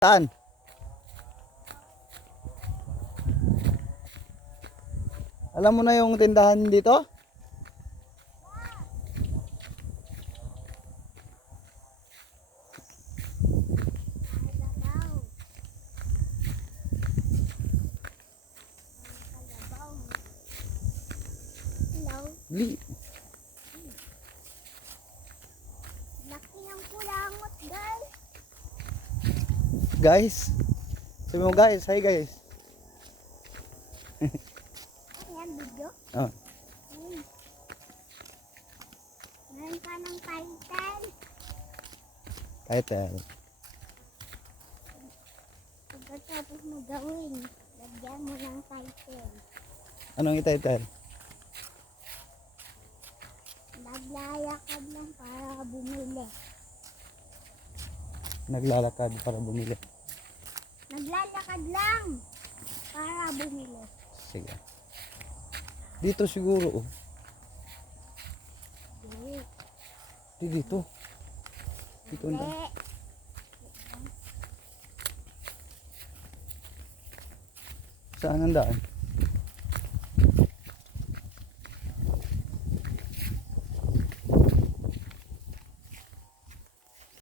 Saan? Alam mo na yung tindahan dito? Li. Laki ng kulangot, guys. Guys. Sabi mo guys, hi guys. Ayan, video. Oh. Meron ka ng title. Title. Pagkatapos mo gawin, lagyan mo ng title. Anong i-title? Naglalakad lang para bumili. Naglalakad para bumili. Naglalakad lang para bumili. Sige. Dito siguro oh. Hindi. Dito. Dito na. Hindi. Saan ang daan?